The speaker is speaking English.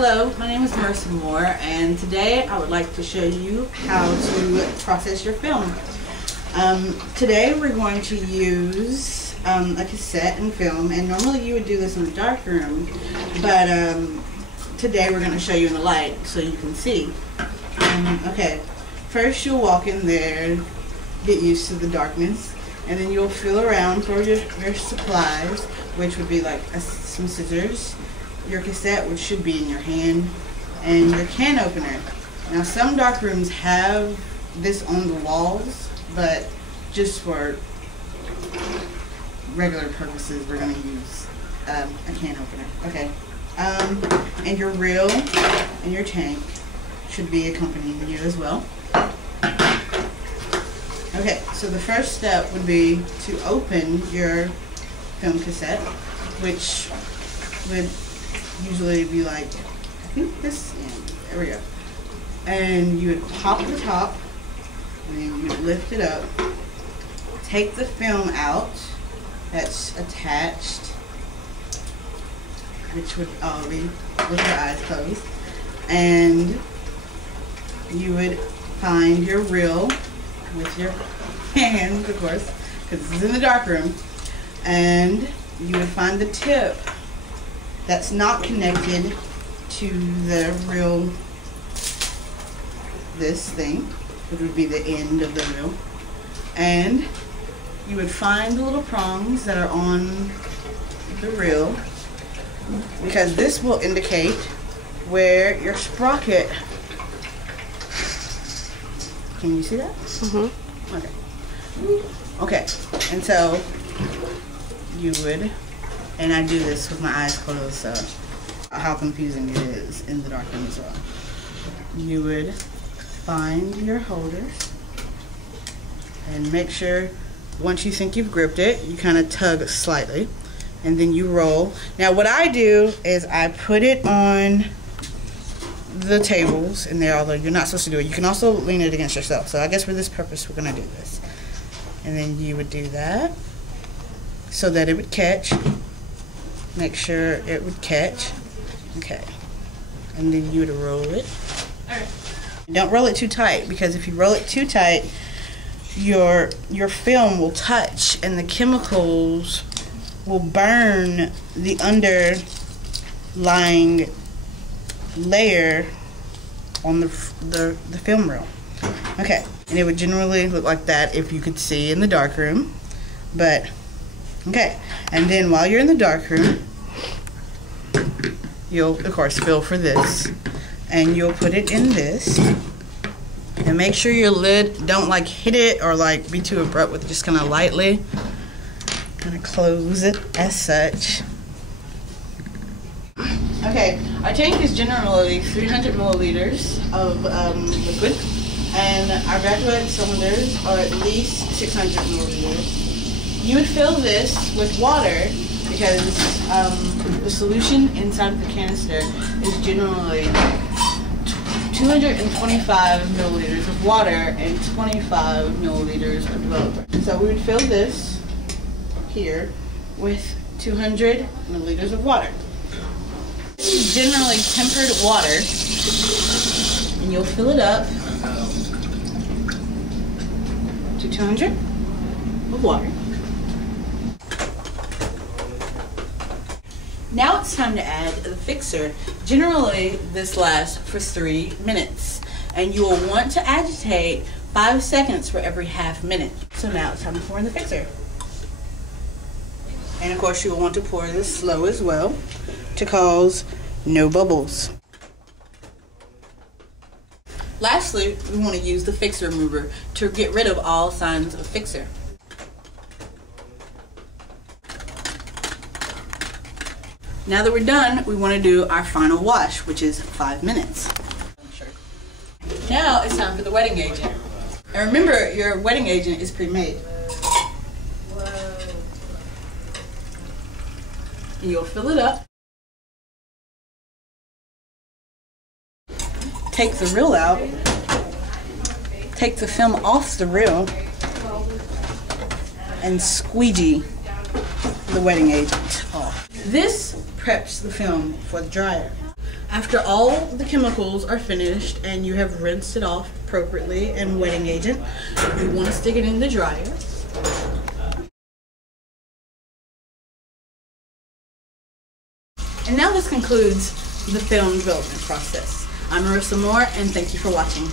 Hello, my name is Mercy Moore, and today I would like to show you how to process your film. Today we're going to use a cassette and film, and normally you would do this in the dark room, but today we're going to show you in the light so you can see. Okay, first you'll walk in there, get used to the darkness, and then you'll feel around for your supplies, which would be like some scissors, your cassette, which should be in your hand, and your can opener. Now some dark rooms have this on the walls, but just for regular purposes we're going to use a can opener. Okay, and your reel and your tank should be accompanying you as well. Okay, so the first step would be to open your film cassette, which would usually be like, I think this end. There we go. And you would pop the top, and then you would lift it up, take the film out that's attached, which would all be with your eyes closed, and you would find your reel with your hands, of course, because this is in the dark room, and you would find the tip that's not connected to the reel, this thing, which would be the end of the reel, and you would find the little prongs that are on the reel, because this will indicate where your sprocket. Can you see that? Mm-hmm. Okay. Okay, and so you would, and I do this with my eyes closed, so how confusing it is in the dark room as well. You would find your holders and make sure once you think you've gripped it, you kind of tug slightly and then you roll. Now what I do is I put it on the tables in there, although you're not supposed to do it. You can also lean it against yourself. So I guess for this purpose we're going to do this. And then you would do that so that it would catch. Make sure it would catch. Okay. And then you would roll it. Alright. Don't roll it too tight, because if you roll it too tight, your film will touch and the chemicals will burn the underlying layer on the film reel. Okay, and it would generally look like that if you could see in the dark room, but okay. And then while you're in the dark room, you'll of course feel for this, and you'll put it in this, and make sure your lid don't like hit it or like be too abrupt with it. Just kind of lightly kind of close it as such. Okay, our tank is generally 300 milliliters of liquid, and our graduate cylinders are at least 600 milliliters. You would fill this with water because the solution inside of the canister is generally 225 milliliters of water and 25 milliliters of developer. So we would fill this here with 200 milliliters of water. This is generally tempered water, and you'll fill it up to 200 of water. Now it's time to add the fixer. Generally, this lasts for 3 minutes, and you will want to agitate 5 seconds for every half minute. So now it's time to pour in the fixer. And of course, you will want to pour this slow as well to cause no bubbles. Lastly, we want to use the fixer remover to get rid of all signs of fixer. Now that we're done, we want to do our final wash, which is 5 minutes. Now it's time for the wetting agent. And remember, your wetting agent is pre-made. And you'll fill it up. Take the reel out. Take the film off the reel and squeegee the wetting agent off. This preps the film for the dryer. After all the chemicals are finished and you have rinsed it off appropriately and wetting agent, you want to stick it in the dryer. And now this concludes the film development process. I'm Marissa Moore, and thank you for watching.